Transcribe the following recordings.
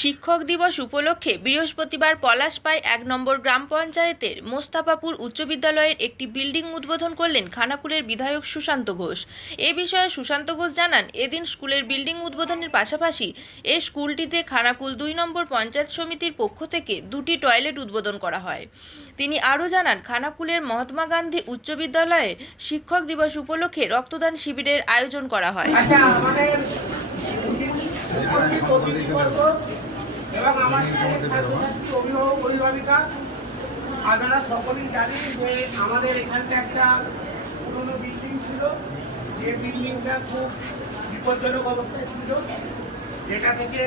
শিক্ষক দিবস উপলক্ষে বৃহস্পতিবার পলাশপাই এক নম্বর গ্রাম পঞ্চায়েতের মোস্তাফাপুর উচ্চ বিদ্যালয়ের একটি বিল্ডিং উদ্বোধন করলেন খানাকুলের বিধায়ক সুশান্ত ঘোষ। এ বিষয়ে সুশান্ত ঘোষ জানান, এদিন স্কুলের বিল্ডিং উদ্বোধনের পাশাপাশি এই স্কুলটিতে খানাকুল দুই নম্বর পঞ্চায়েত সমিতির পক্ষ থেকে দুটি টয়লেট উদ্বোধন করা হয়। তিনি আরও জানান, খানাকুলের মহাত্মা গান্ধী উচ্চ বিদ্যালয়ে শিক্ষক দিবস উপলক্ষে রক্তদান শিবিরের আয়োজন করা হয়। আচ্ছা এবং আমার অভিভাবক অভিভাবিকা। আপনারা সকলেই জানেন যে আমাদের এখানটা একটা পুরনো বিল্ডিং ছিল। যে বিল্ডিংটা খুব বিপজ্জনক অবস্থায় ছিল। যেটা থেকে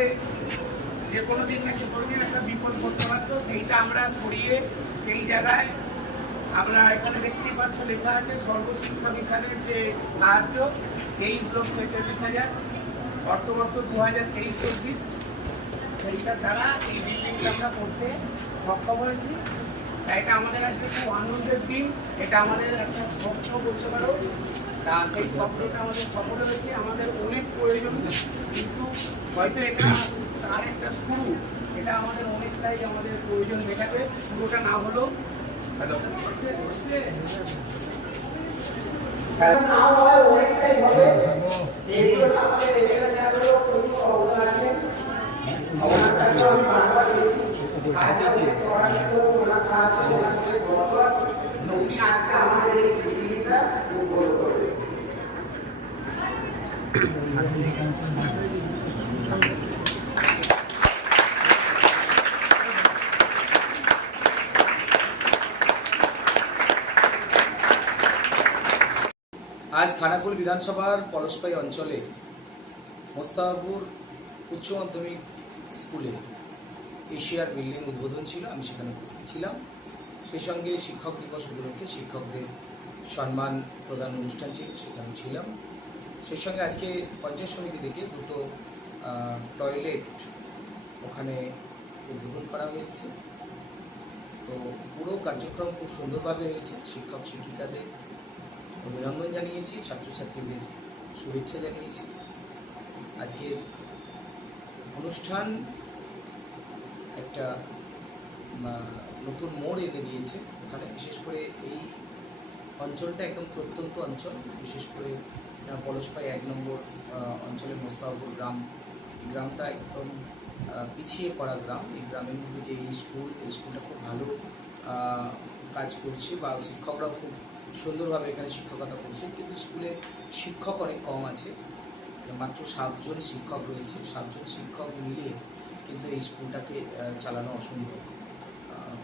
যে কোনো দিন না সে কোনো দিন একটা বিপদ ঘটতে পারতো। সেইটা আমরা সরিয়ে সেই জায়গায় আমরা এখানে দেখতেই পাচ্ছ লেখা আছে, সর্বশিক্ষা মিশনের যে সাহায্য, তেইশ লক্ষ চল্লিশ হাজার। অর্থবর্ষ দু হাজার তেইশ চব্বিশ। সেইটার দ্বারা এই বিল্ডিংটা আমরা করতে সক্ষম হয়েছি। এটা আমাদের আজকে খুব আনন্দের দিন। এটা আমাদের একটা স্বপ্ন বলতে পারো। তা সেই স্বপ্নটা আমাদের সফল হয়েছে। আমাদের অনেক প্রয়োজন। কিন্তু হয়তো এটা তার একটা শুরু। এটা আমাদের অনেকটাই আমাদের প্রয়োজন মেটাবে শুরুটা না হলেও। হ্যালো। না হয় অনেকটাই হবে আমাদের এখানে যা হলো কোনো অবদান আছে। আজ খানাকুল বিধানসভার পরশপাই অঞ্চলে মোস্তাফাপুর উচ্চ মাধ্যমিক স্কুলে। এশিয়ার বিল্ডিং উদ্বোধন ছিল, আমি সেখানে উপস্থিত ছিলাম। সেই সঙ্গে শিক্ষক দিবস উপলক্ষে শিক্ষকদের সম্মান প্রদান অনুষ্ঠান ছিল সেখানে ছিলাম। সেই সঙ্গে আজকে পঞ্চায়েত সমিতি থেকে দুটো টয়লেট ওখানে উদ্বোধন করা হয়েছে। তো পুরো কার্যক্রম খুব সুন্দরভাবে হয়েছে। শিক্ষক, শিক্ষিকাদের অভিনন্দন জানিয়েছি, ছাত্রছাত্রীদের শুভেচ্ছা জানিয়েছি। আজকের অনুষ্ঠান একটা নতুন মোড় এনে দিয়েছে ওখানে। বিশেষ করে এই অঞ্চলটা একদম প্রত্যন্ত অঞ্চল। বিশেষ করে পলসপাই এক নম্বর অঞ্চলে মোস্তাফপুর গ্রাম। এই গ্রামটা একদম পিছিয়ে পড়া গ্রাম। এই গ্রামের মধ্যে যে এই স্কুল, এই স্কুলটা খুব ভালো কাজ করছে বা শিক্ষকরাও খুব সুন্দরভাবে এখানে শিক্ষকতা করছে। কিন্তু স্কুলে শিক্ষক অনেক কম আছে। মাত্র সাতজন শিক্ষক রয়েছে, সাতজন শিক্ষক মিলিয়ে কিন্তু এই স্কুলটাকে চালানো অসম্ভব।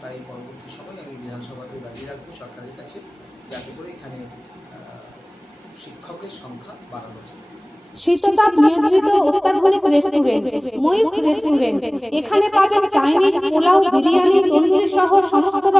তাই পরবর্তী সময় আমি বিধানসভাতে দাঁড়িয়ে রাখব সরকারের কাছে, যাতে করে এখানে শিক্ষকের সংখ্যা বাড়ানো যায়। শীততাপ নিয়ন্ত্রিত অত্যাধুনিক রেস্টুরেন্ট, ময়ূখ রেস্টুরেন্ট। এখানে পাবেন চাইনিজ পোলাও, বিরিয়ানি, তন্দুরি সহ সমস্ত